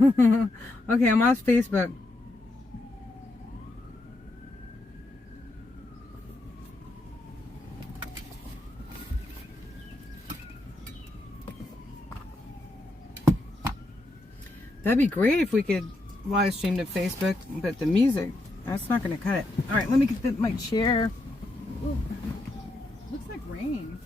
Okay, I'm off Facebook. That'd be great if we could live stream to Facebook, but the music, that's not going to cut it. All right, let me get my chair. Ooh, looks like rain.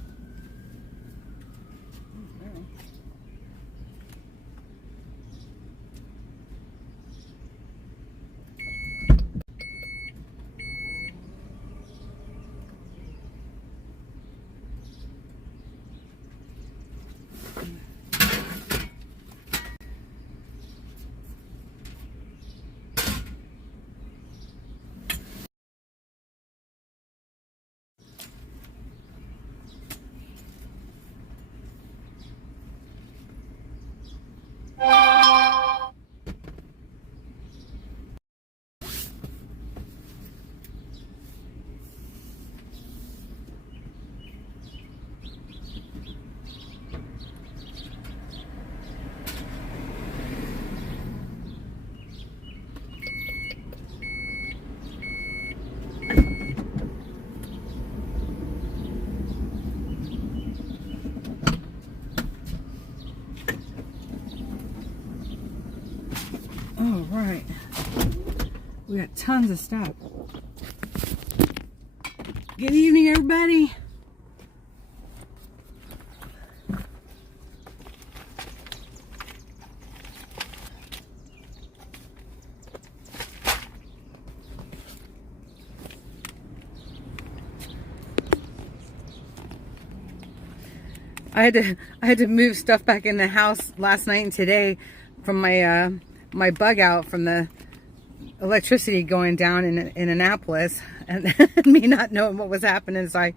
All right, we got tons of stuff. Good evening, everybody. I had to move stuff back in the house last night and today from my my bug out from the electricity going down in Annapolis, and me not knowing what was happening, so I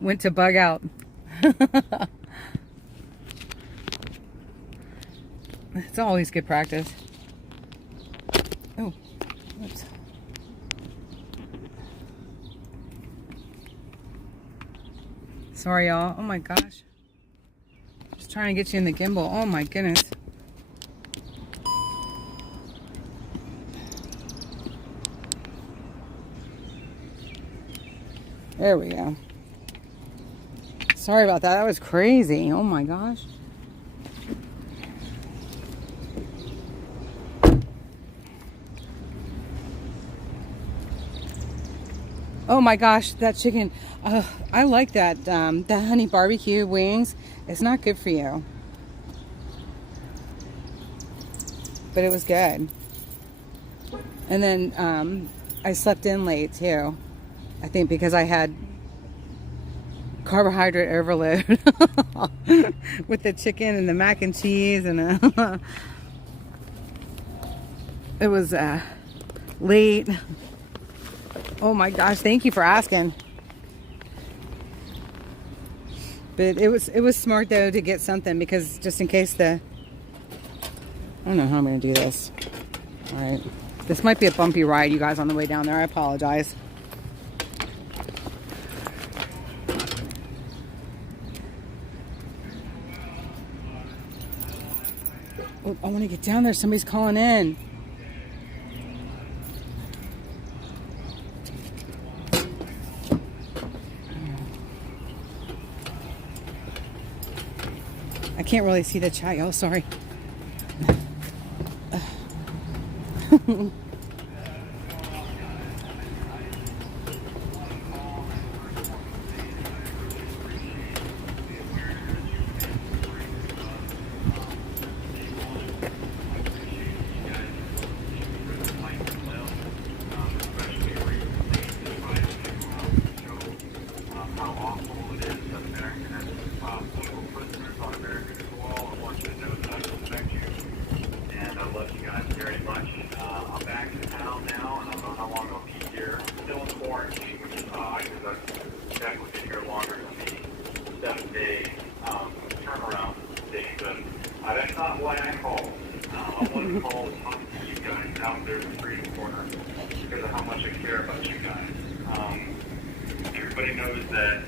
went to bug out. It's always good practice. Oh, whoops. Sorry, y'all. Oh my gosh. Just trying to get you in the gimbal. Oh my goodness. There we go. Sorry about that. That was crazy. Oh my gosh. Oh my gosh, that chicken. I like that. The honey barbecue wings. It's not good for you. But it was good. And then I slept in late too. I think because I had carbohydrate overload with the chicken and the mac and cheese, and it was late. Oh my gosh, thank you for asking. But it was smart though to get something, because just in case I don't know how I'm gonna do this. All right, this might be a bumpy ride, you guys, on the way down there. I apologize. Oh, I want to get down there. Somebody's calling in. I can't really see the chat, y'all. Sorry. That's not why I called. I want to call and talk to you guys out there in the Freedom Corner because of how much I care about you guys. Everybody knows that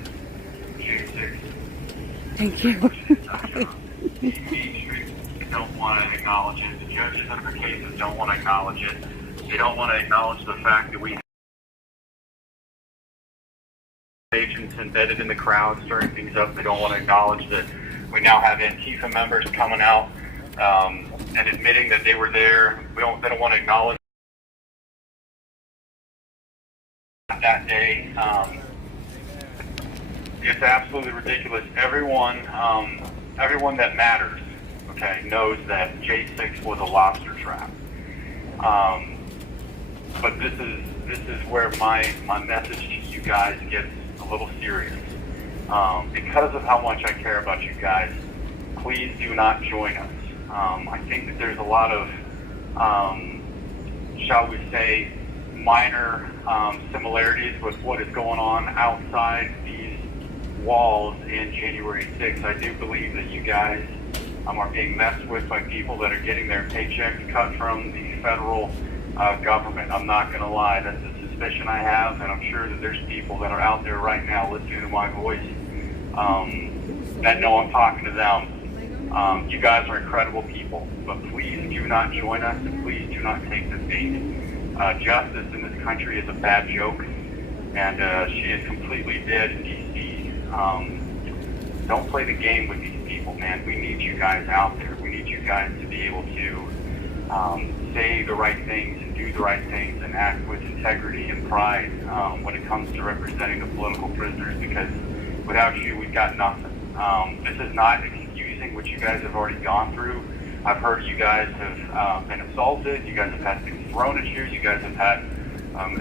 June 6th. Thank you. Being straight and helpful. want to acknowledge it. The judges in our cases don't want to acknowledge it. They don't want to acknowledge the fact that we have agents embedded in the crowd stirring things up. They don't want to acknowledge that we now have Antifa members coming out and admitting that they were there. They don't want to acknowledge that day. It's absolutely ridiculous. Everyone that matters, okay, knows that J6 was a lobster trap. But this is where my message to you guys gets a little serious. Because of how much I care about you guys, please do not join us. I think that there's a lot of, shall we say, minor similarities with what is going on outside these walls in January 6th. I do believe that you guys are being messed with by people that are getting their paychecks cut from the federal government. I'm not going to lie. That's a suspicion I have, and I'm sure that there's people that are out there right now listening to my voice that know I'm talking to them. You guys are incredible people, but please do not join us, and please do not take this bait. Justice in this country is a bad joke, and she is completely dead in D.C. Don't play the game with these people, man. We need you guys out there. We need you guys to be able to say the right things and do the right things and act with integrity and pride when it comes to representing the political prisoners, because without you, we've got nothing. This is not excusing what you guys have already gone through. I've heard you guys have been assaulted, you guys have had things thrown at you, you guys have had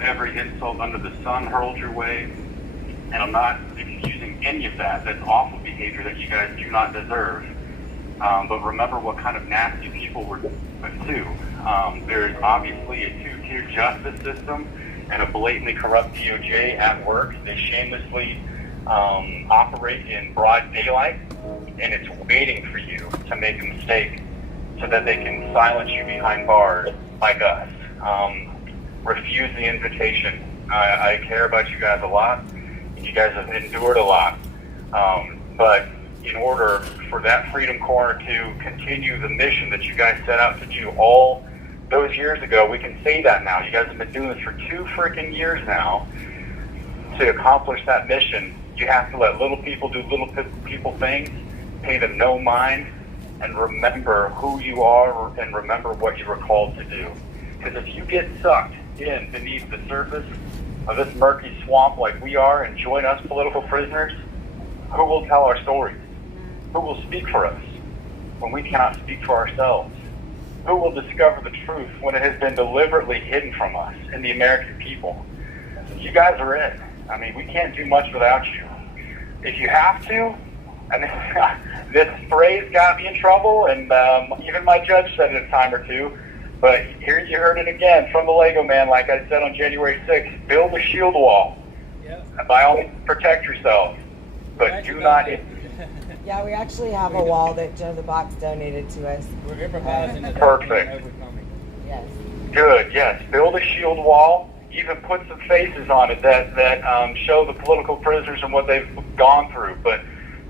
every insult under the sun hurled your way, and I'm not excusing any of that. That's awful behavior that you guys do not deserve. But remember what kind of nasty people we're with too. There's obviously a two-tier justice system and a blatantly corrupt DOJ at work. They shamelessly operate in broad daylight, and it's waiting for you to make a mistake so that they can silence you behind bars like us. Refuse the invitation. I care about you guys a lot. You guys have endured a lot. But in order for that Freedom Corner to continue the mission that you guys set out to do all those years ago, we can say that now. You guys have been doing this for 2 freaking years now. To accomplish that mission, you have to let little people do little people things, pay them no mind, and remember who you are and remember what you were called to do. Because if you get sucked in beneath the surface of this murky swamp like we are and join us political prisoners, who will tell our stories? Who will speak for us when we cannot speak for ourselves? Who will discover the truth when it has been deliberately hidden from us and the American people? You guys are it. I mean, we can't do much without you. If you have to, and this phrase got me in trouble, and even my judge said it a time or two, but here you heard it again from the Lego Man, like I said on January 6th, build a shield wall. Yep. And by all means, protect yourself, but do not... Yeah, we actually have a wall that Joe the Box donated to us. We're improvising. Perfect. Yes. Good, yes. Build a shield wall. Even put some faces on it that show the political prisoners and what they've gone through. But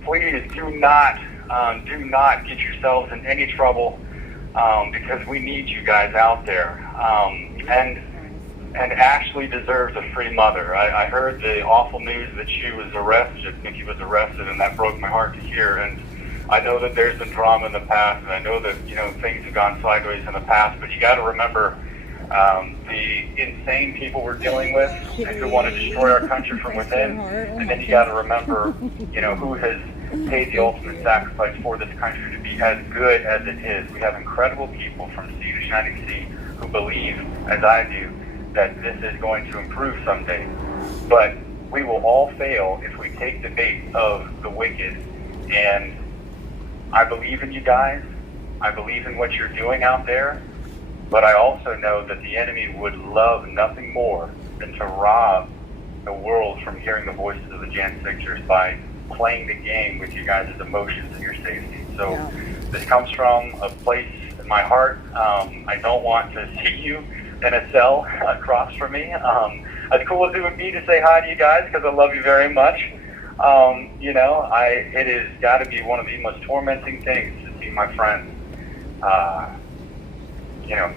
please do not get yourselves in any trouble because we need you guys out there. And Ashley deserves a free mother. I heard the awful news that she was arrested. I think he was arrested, and that broke my heart to hear. And I know that there's been drama in the past, and I know that things have gone sideways in the past. But you got to remember the insane people we're dealing with, and who want to destroy our country from within. And then you got to remember, who has paid the ultimate sacrifice for this country to be as good as it is. We have incredible people from sea to shining sea who believe, as I do, that this is going to improve someday. But we will all fail if we take the bait of the wicked. And I believe in you guys. I believe in what you're doing out there. But I also know that the enemy would love nothing more than to rob the world from hearing the voices of the Jan 6ers by playing the game with you guys' emotions and your safety. So this comes from a place in my heart. I don't want to see you in a cell across from me. As cool as it would be to say hi to you guys, because I love you very much, it has got to be one of the most tormenting things to see my friends you know,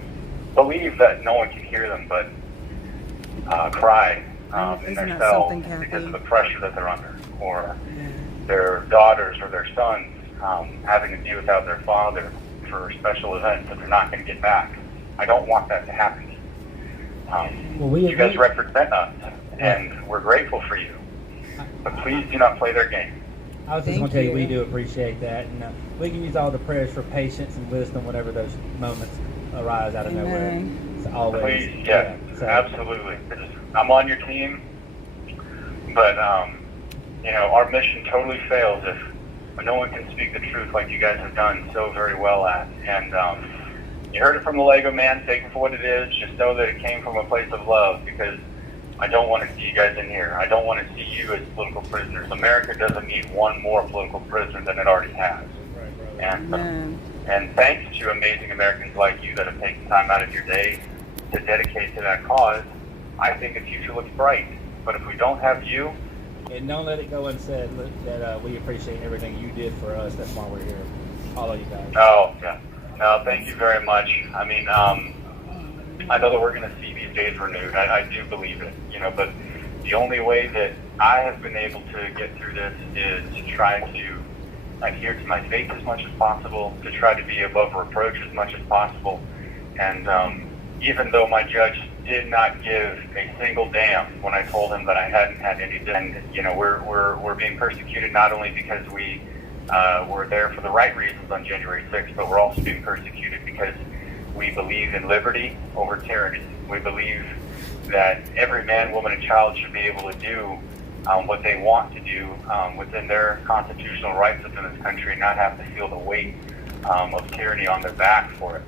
believe that no one can hear them, but cry in Isn't their that cell something, Kathy? because of the pressure that they're under, or their daughters or their sons having to be without their father for special events that they're not going to get back. I don't want that to happen. You guys represent us, and we're grateful for you. But please do not play their game. I was just going to tell you, we do appreciate that, and we can use all the prayers for patience and wisdom whenever those moments arise out of nowhere. It's always, please, yeah, so. Absolutely. I'm on your team, but you know, our mission totally fails if no one can speak the truth like you guys have done so very well at. And you heard it from the Lego man. Take it for what it is. Just know that it came from a place of love, because I don't want to see you guys in here. I don't want to see you as political prisoners. America doesn't need one more political prisoner than it already has. And thanks to amazing Americans like you that have taken time out of your day to dedicate to that cause, I think the future looks bright. But if we don't have you... And don't let it go unsaid that we appreciate everything you did for us. That's why we're here. All of you guys. Oh, yeah. No, thank you very much. I mean, I know that we're going to see these days renewed. I do believe it, you know, but the only way that I have been able to get through this is to try to adhere to my faith as much as possible, to try to be above reproach as much as possible. And even though my judge did not give a single damn when I told him that I hadn't had any, and you know, we're being persecuted not only because we were there for the right reasons on January 6th, but we're also being persecuted because we believe in liberty over tyranny. We believe that every man, woman, and child should be able to do what they want to do within their constitutional rights within this country, and not have to feel the weight of tyranny on their back for it.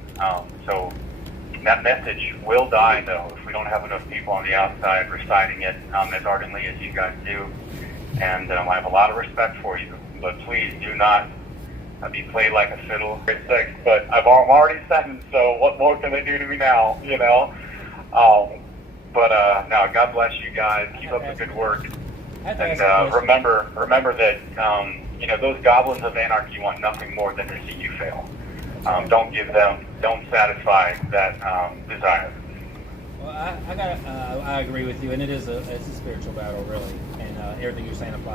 So that message will die, though, if we don't have enough people on the outside reciting it as ardently as you guys do. And I have a lot of respect for you, but please do not be played like a fiddle. But I'm already sentenced, so what more can they do to me now, you know? But now, God bless you guys. Keep up the good work. And remember that, you know, those goblins of anarchy want nothing more than to see you fail. Don't satisfy that desire. Well, I agree with you, and it's a spiritual battle, really, and everything you're saying applies.